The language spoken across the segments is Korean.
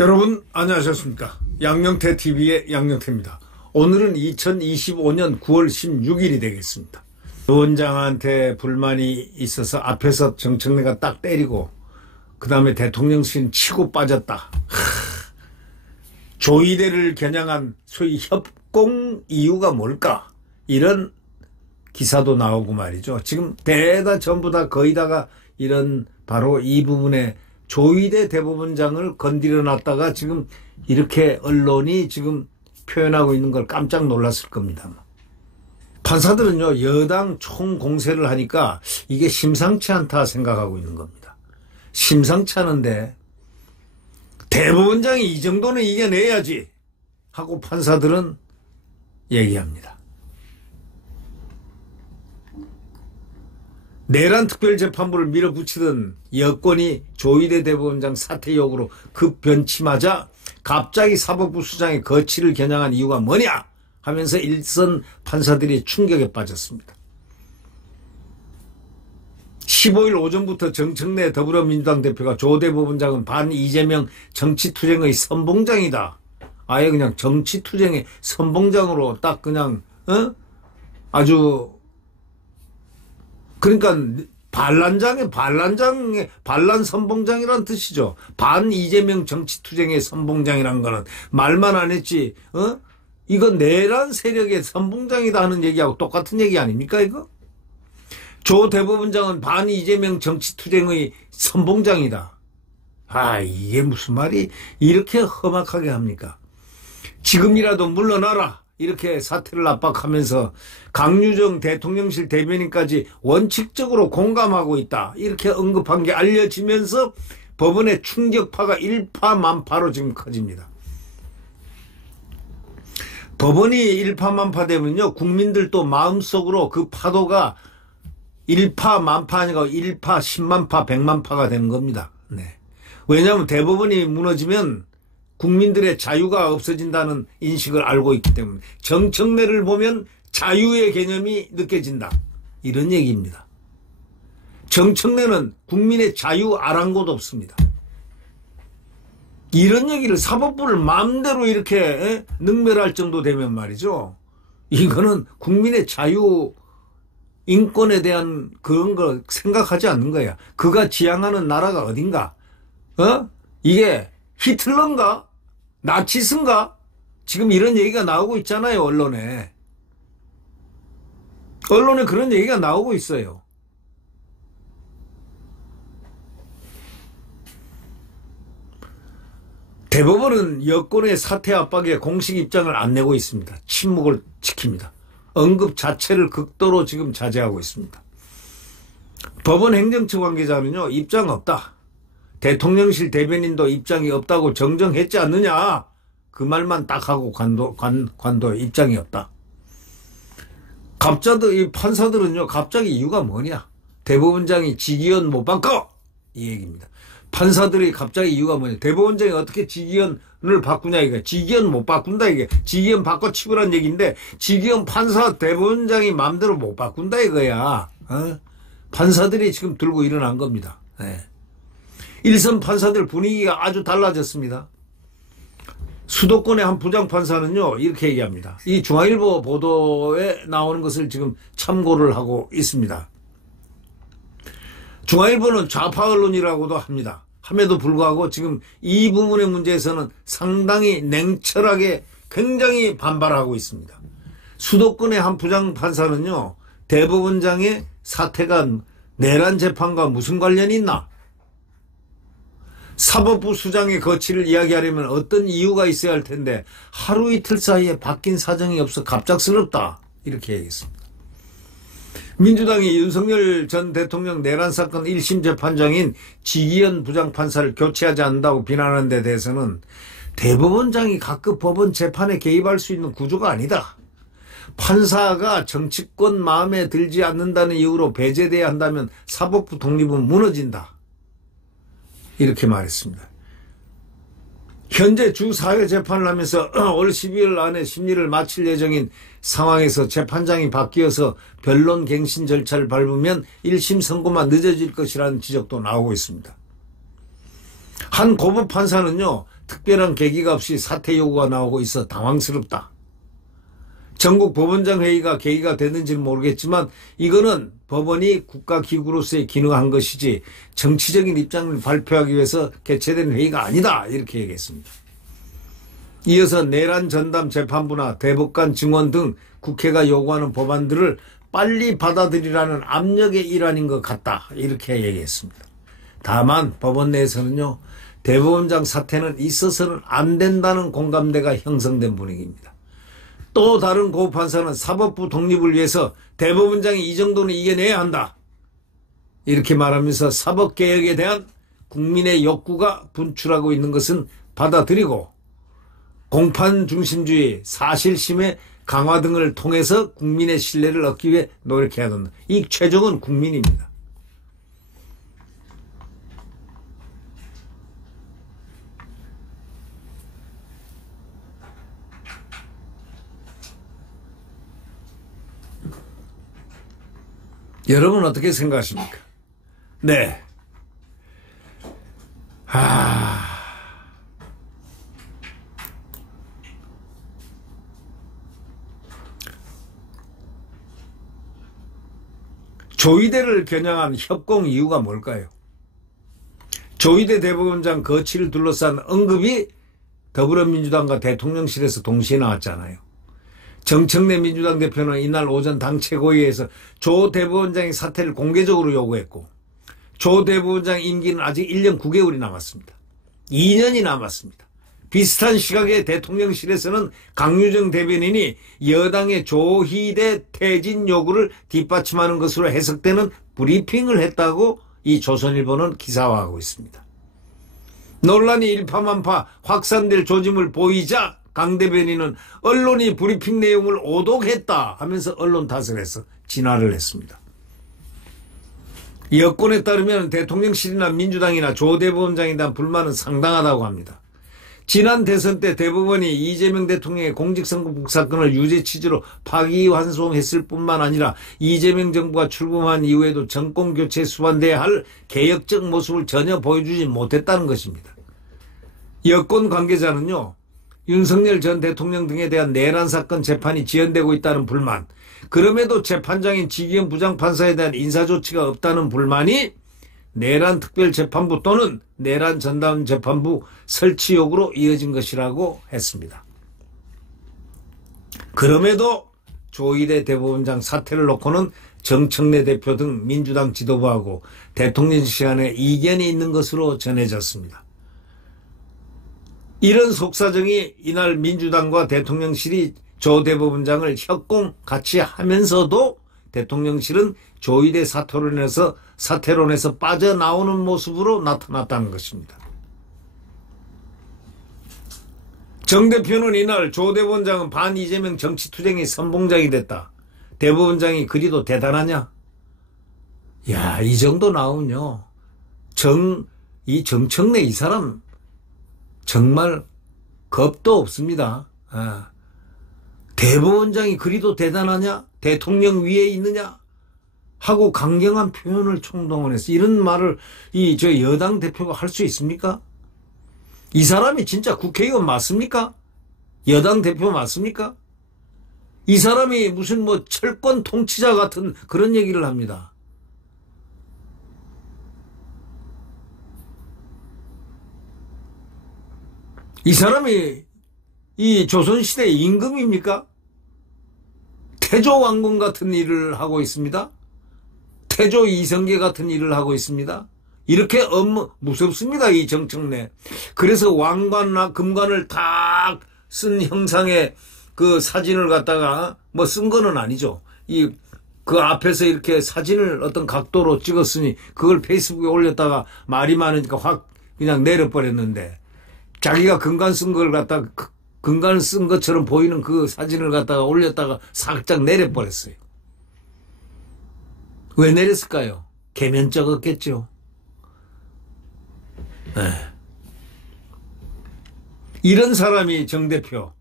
여러분 안녕하셨습니까? 양영태TV의 양영태입니다. 오늘은 2025년 9월 16일이 되겠습니다. 원장한테 불만이 있어서 앞에서 정청래가 딱 때리고 그 다음에 대통령실 치고 빠졌다. 조이대를 겨냥한 소위 협공 이유가 뭘까? 이런 기사도 나오고 말이죠. 지금 전부 다 거의 다가 이런 바로 이 부분에 조이대 대법원장을 건드려 놨다가 지금 이렇게 언론이 지금 표현하고 있는 걸 깜짝 놀랐을 겁니다. 판사들은요, 여당 총공세를 하니까 이게 심상치 않다 생각하고 있는 겁니다. 심상치 않은데 대법원장이 이 정도는 이겨내야지 하고 판사들은 얘기합니다. 내란 특별재판부를 밀어붙이던 여권이 조이대 대법원장 사퇴 요구로 급변치마자 갑자기 사법부 수장의 거취를 겨냥한 이유가 뭐냐 하면서 일선 판사들이 충격에 빠졌습니다. 15일 오전부터 정청래 더불어민주당 대표가 조 대법원장은 반 이재명 정치투쟁의 선봉장이다. 아예 그냥 정치투쟁의 선봉장으로 딱 그냥 아주 그러니까 반란 선봉장이라는 뜻이죠. 반 이재명 정치투쟁의 선봉장이라는 거는 말만 안 했지. 이건 내란 세력의 선봉장이다 하는 얘기하고 똑같은 얘기 아닙니까 이거? 조 대법원장은 반 이재명 정치투쟁의 선봉장이다. 아, 이게 무슨 말이 이렇게 험악하게 합니까? 지금이라도 물러나라. 이렇게 사퇴를 압박하면서 강유정 대통령실 대변인까지 원칙적으로 공감하고 있다. 이렇게 언급한 게 알려지면서 법원의 충격파가 일파만파로 지금 커집니다. 법원이 일파만파 되면요, 국민들도 마음속으로 그 파도가 일파만파 아니고 일파, 10만파, 100만파가 되는 겁니다. 네. 왜냐하면 대법원이 무너지면 국민들의 자유가 없어진다는 인식을 알고 있기 때문에 정청래를 보면 자유의 개념이 느껴진다. 이런 얘기입니다. 정청래는 국민의 자유 아랑곳 없습니다. 이런 얘기를 사법부를 마음대로 이렇게 능멸할 정도 되면 말이죠. 이거는 국민의 자유 인권에 대한 그런 거 생각하지 않는 거야. 그가 지향하는 나라가 어딘가? 이게 히틀러인가? 나치스인가? 지금 이런 얘기가 나오고 있잖아요, 언론에. 언론에 그런 얘기가 나오고 있어요. 대법원은 여권의 사퇴 압박에 공식 입장을 안 내고 있습니다. 침묵을 지킵니다. 언급 자체를 극도로 지금 자제하고 있습니다. 법원 행정처 관계자는요, 입장 없다. 대통령실 대변인도 입장이 없다고 정정했지 않느냐. 그 말만 딱 하고 관도 입장이 없다. 이 판사들은요, 갑자기 이유가 뭐냐. 대법원장이 직위원 못 바꿔. 이 얘기입니다. 판사들이 갑자기 이유가 뭐냐. 대법원장이 어떻게 직위원을 바꾸냐 이게. 직위원 못 바꾼다 이게. 직위원 바꿔 치고란 얘기인데 직위원 판사 대법원장이 마음대로 못 바꾼다 이거야. 판사들이 지금 들고 일어난 겁니다. 네. 일선 판사들 분위기가 아주 달라졌습니다. 수도권의 한 부장판사는요, 이렇게 얘기합니다. 이 중앙일보 보도에 나오는 것을 지금 참고를 하고 있습니다. 중앙일보는 좌파 언론이라고도 합니다. 함에도 불구하고 지금 이 부분의 문제에서는 상당히 냉철하게 굉장히 반발하고 있습니다. 수도권의 한 부장판사는요, 대법원장의 사퇴가 내란 재판과 무슨 관련이 있나? 사법부 수장의 거취를 이야기하려면 어떤 이유가 있어야 할 텐데 하루 이틀 사이에 바뀐 사정이 없어 갑작스럽다. 이렇게 얘기했습니다. 민주당이 윤석열 전 대통령 내란 사건 1심 재판장인 지기현 부장판사를 교체하지 않는다고 비난하는 데 대해서는 대법원장이 각급 법원 재판에 개입할 수 있는 구조가 아니다. 판사가 정치권 마음에 들지 않는다는 이유로 배제돼야 한다면 사법부 독립은 무너진다. 이렇게 말했습니다. 현재 주 4회 재판을 하면서 올 12월 안에 심리를 마칠 예정인 상황에서 재판장이 바뀌어서 변론 갱신 절차를 밟으면 1심 선고만 늦어질 것이라는 지적도 나오고 있습니다. 한 고부 판사는요, 특별한 계기가 없이 사퇴 요구가 나오고 있어 당황스럽다. 전국 법원장 회의가 계기가 됐는지는 모르겠지만 이거는 법원이 국가기구로서의 기능한 것이지 정치적인 입장을 발표하기 위해서 개최된 회의가 아니다, 이렇게 얘기했습니다. 이어서 내란 전담 재판부나 대법관 증원 등 국회가 요구하는 법안들을 빨리 받아들이라는 압력의 일환인 것 같다, 이렇게 얘기했습니다. 다만 법원 내에서는요, 대법원장 사퇴는 있어서는 안 된다는 공감대가 형성된 분위기입니다. 또 다른 고 판사는 사법부 독립을 위해서 대법원장이 이 정도는 이겨내야 한다, 이렇게 말하면서 사법개혁에 대한 국민의 욕구가 분출하고 있는 것은 받아들이고 공판 중심주의, 사실심의 강화 등을 통해서 국민의 신뢰를 얻기 위해 노력해야 된다. 이 최종은 국민입니다. 여러분 어떻게 생각하십니까? 네. 조이대를 겨냥한 협공 이유가 뭘까요? 조이대 대법원장 거취를 둘러싼 언급이 더불어민주당과 대통령실에서 동시에 나왔잖아요. 정청래 민주당 대표는 이날 오전 당 최고위에서 조 대법원장의 사퇴를 공개적으로 요구했고, 조 대법원장 임기는 아직 1년 9개월이 남았습니다. 2년이 남았습니다. 비슷한 시각에 대통령실에서는 강유정 대변인이 여당의 조희대 퇴진 요구를 뒷받침하는 것으로 해석되는 브리핑을 했다고 이 조선일보는 기사화하고 있습니다. 논란이 일파만파 확산될 조짐을 보이자 강 대변인은 언론이 브리핑 내용을 오독했다 하면서 언론 탓을 해서 진화를 했습니다. 여권에 따르면 대통령실이나 민주당이나 조 대법원장에 대한 불만은 상당하다고 합니다. 지난 대선 때 대법원이 이재명 대통령의 공직선거법 사건을 유죄 취지로 파기환송했을 뿐만 아니라 이재명 정부가 출범한 이후에도 정권교체에 수반돼야 할 개혁적 모습을 전혀 보여주지 못했다는 것입니다. 여권 관계자는요, 윤석열 전 대통령 등에 대한 내란 사건 재판이 지연되고 있다는 불만, 그럼에도 재판장인 지기현 부장판사에 대한 인사조치가 없다는 불만이 내란 특별재판부 또는 내란 전담 재판부 설치 요구로 이어진 것이라고 했습니다. 그럼에도 조희대 대법원장 사퇴를 놓고는 정청래 대표 등 민주당 지도부하고 대통령실 안에 이견이 있는 것으로 전해졌습니다. 이런 속사정이 이날 민주당과 대통령실이 조 대법원장을 협공 같이 하면서도 대통령실은 조희대 사퇴론에서 빠져나오는 모습으로 나타났다는 것입니다. 정 대표는 이날 조 대법원장은 반 이재명 정치투쟁의 선봉장이 됐다. 대법원장이 그리도 대단하냐? 야, 이 정도 나오면요, 이 정청래 이 사람 정말 겁도 없습니다. 대법원장이 그리도 대단하냐? 대통령 위에 있느냐? 하고 강경한 표현을 총동원해서 이런 말을 저 여당 대표가 할 수 있습니까? 이 사람이 진짜 국회의원 맞습니까? 여당 대표 맞습니까? 이 사람이 무슨 철권 통치자 같은 그런 얘기를 합니다. 이 사람이 이 조선시대 임금입니까? 태조왕건 같은 일을 하고 있습니다. 태조 이성계 같은 일을 하고 있습니다. 이렇게 무섭습니다, 이 정청래. 그래서 왕관이나 금관을 딱 쓴 형상의 그 사진을 갖다가 쓴 거는 아니죠. 그 앞에서 이렇게 사진을 어떤 각도로 찍었으니 그걸 페이스북에 올렸다가 말이 많으니까 확 그냥 내려버렸는데, 자기가 금관 쓴 걸 갖다가 금관을 쓴 것처럼 보이는 그 사진을 갖다가 올렸다가 살짝 내려버렸어요. 왜 내렸을까요? 개면쩍었겠죠. 네. 이런 사람이 정 대표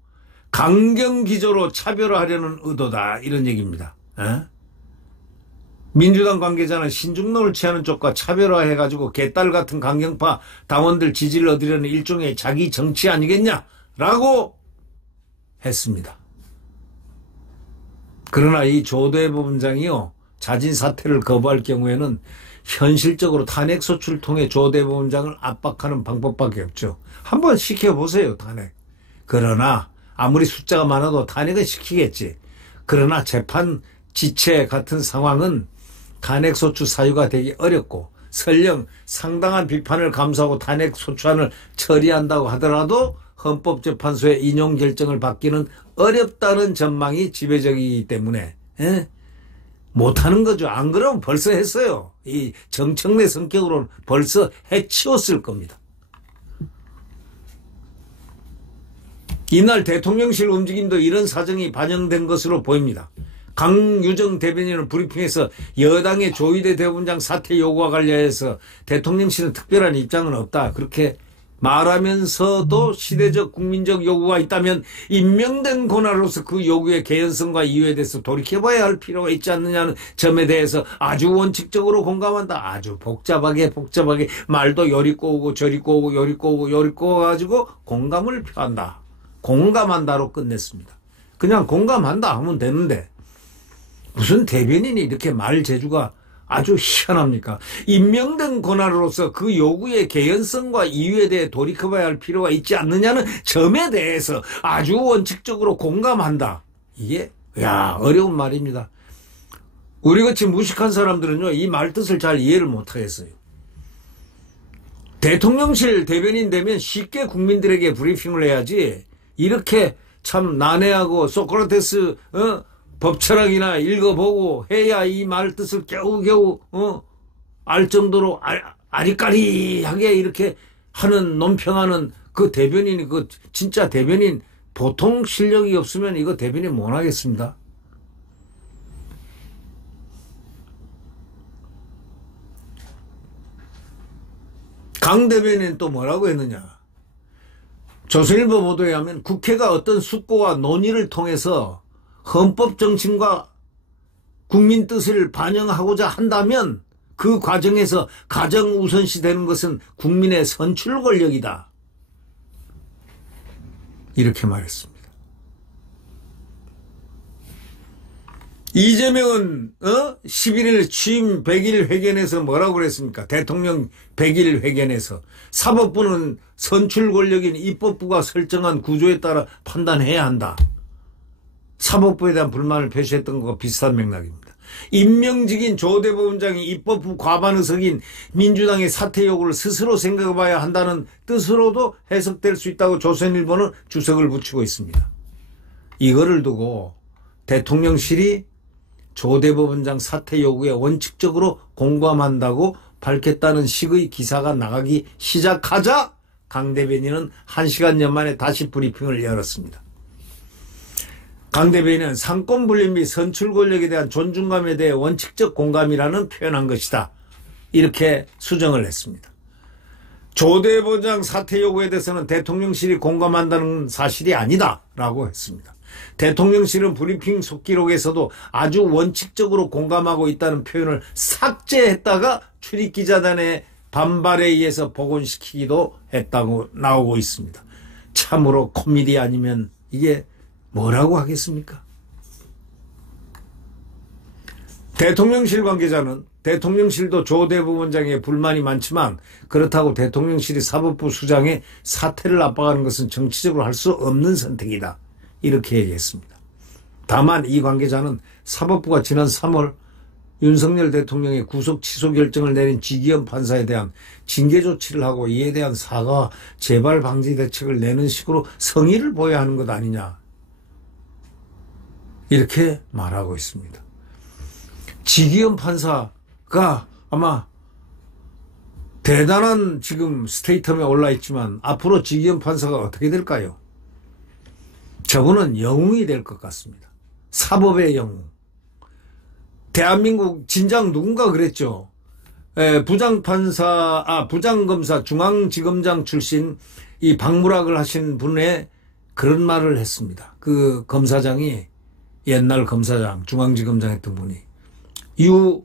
강경기조로 차별화하려는 의도다 이런 얘기입니다. 에? 민주당 관계자는 신중론을 취하는 쪽과 차별화해가지고 개딸 같은 강경파 당원들 지지를 얻으려는 일종의 자기 정치 아니겠냐라고 했습니다. 그러나 이 조대 법원장이요 자진 사퇴를 거부할 경우에는 현실적으로 탄핵소추를 통해 조대 법원장을 압박하는 방법밖에 없죠. 한번 시켜보세요 탄핵. 그러나 아무리 숫자가 많아도 탄핵은 시키겠지. 그러나 재판 지체 같은 상황은 탄핵소추 사유가 되기 어렵고 설령 상당한 비판을 감수하고 탄핵소추안을 처리한다고 하더라도 헌법재판소의 인용 결정을 받기는 어렵다는 전망이 지배적이기 때문에 못하는 거죠. 안 그러면 벌써 했어요. 이 정청래 성격으로는 벌써 해치웠을 겁니다. 이날 대통령실 움직임도 이런 사정이 반영된 것으로 보입니다. 강유정 대변인은 브리핑에서 여당의 조희대 대법원장 사퇴 요구와 관련해서 대통령실은 특별한 입장은 없다. 그렇게 말하면서도 시대적 국민적 요구가 있다면 임명된 권한으로서 그 요구의 개연성과 이유에 대해서 돌이켜봐야 할 필요가 있지 않느냐는 점에 대해서 아주 원칙적으로 공감한다. 아주 복잡하게 말도 요리 꼬우고 저리 꼬우고 요리 꼬우고 요리 꼬워가지고 공감을 표한다. 공감한다로 끝냈습니다. 그냥 공감한다 하면 되는데 무슨 대변인이 이렇게 말 재주가 아주 희한합니까? 임명된 권한으로서 그 요구의 개연성과 이유에 대해 돌이켜봐야 할 필요가 있지 않느냐는 점에 대해서 아주 원칙적으로 공감한다. 이게 어려운 말입니다. 우리같이 무식한 사람들은요 이 말 뜻을 잘 이해를 못하겠어요. 대통령실 대변인 되면 쉽게 국민들에게 브리핑을 해야지 이렇게 참 난해하고 소크라테스 법철학이나 읽어보고 해야 이 말 뜻을 겨우겨우 알 정도로 아리까리하게 이렇게 하는 논평하는 그 대변인이 그 진짜 대변인 보통 실력이 없으면 이거 대변인 못 하겠습니다. 강 대변인은 또 뭐라고 했느냐. 조선일보 보도에 하면 국회가 어떤 숙고와 논의를 통해서 헌법 정신과 국민 뜻을 반영하고자 한다면 그 과정에서 가장 우선시 되는 것은 국민의 선출 권력이다. 이렇게 말했습니다. 이재명은 11일 취임 100일 회견에서 뭐라고 그랬습니까? 대통령 100일 회견에서 사법부는 선출 권력인 입법부가 설정한 구조에 따라 판단해야 한다. 사법부에 대한 불만을 표시했던 것과 비슷한 맥락입니다. 임명직인 조 대법원장이 입법부 과반 의석인 민주당의 사퇴 요구를 스스로 생각해봐야 한다는 뜻으로도 해석될 수 있다고 조선일보는 주석을 붙이고 있습니다. 이거를 두고 대통령실이 조 대법원장 사퇴 요구에 원칙적으로 공감한다고 밝혔다는 식의 기사가 나가기 시작하자 강 대변인은 1시간여 만에 다시 브리핑을 열었습니다. 강 대변인은 상권 분립 및 선출 권력에 대한 존중감에 대해 원칙적 공감이라는 표현한 것이다. 이렇게 수정을 했습니다. 조 대법원장 사퇴 요구에 대해서는 대통령실이 공감한다는 사실이 아니다 라고 했습니다. 대통령실은 브리핑 속기록에서도 아주 원칙적으로 공감하고 있다는 표현을 삭제했다가 출입기자단의 반발에 의해서 복원시키기도 했다고 나오고 있습니다. 참으로 코미디 아니면 이게 뭐라고 하겠습니까? 대통령실 관계자는 대통령실도 조 대법원장의 불만이 많지만 그렇다고 대통령실이 사법부 수장의 사퇴를 압박하는 것은 정치적으로 할 수 없는 선택이다. 이렇게 얘기했습니다. 다만 이 관계자는 사법부가 지난 3월 윤석열 대통령의 구속 취소 결정을 내린 지기현 판사에 대한 징계 조치를 하고 이에 대한 사과와 재발 방지 대책을 내는 식으로 성의를 보여야 하는 것 아니냐. 이렇게 말하고 있습니다. 지기현 판사가 아마 대단한 지금 스테이텀에 올라 있지만 앞으로 지기현 판사가 어떻게 될까요? 저분은 영웅이 될 것 같습니다. 사법의 영웅. 대한민국 진작 누군가 그랬죠. 부장검사 중앙지검장 출신 이 박무락을 하신 분의 그런 말을 했습니다. 그 검사장이 옛날 검사장, 중앙지검장 했던 분이 유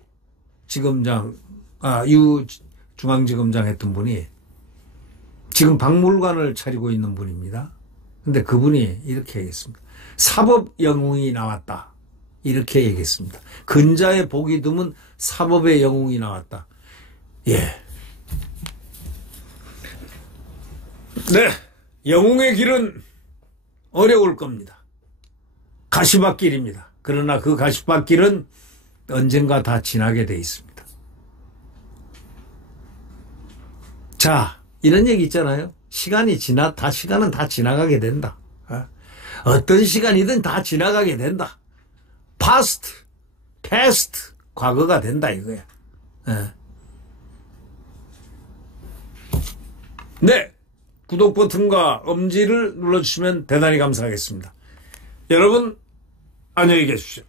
중앙지검장 했던 분이 지금 박물관을 차리고 있는 분입니다. 근데 그분이 이렇게 얘기했습니다. 사법 영웅이 나왔다. 이렇게 얘기했습니다. 근자에 복이 드문 사법의 영웅이 나왔다. 예. 네. 영웅의 길은 어려울 겁니다. 가시밭길입니다. 그러나 그 가시밭길은 언젠가 다 지나게 돼 있습니다. 자, 이런 얘기 있잖아요. 시간은 다 지나가게 된다. 어떤 시간이든 다 지나가게 된다. past, 과거가 된다 이거야. 네. 구독 버튼과 엄지를 눌러주시면 대단히 감사하겠습니다. 여러분, 안녕히 계십시오.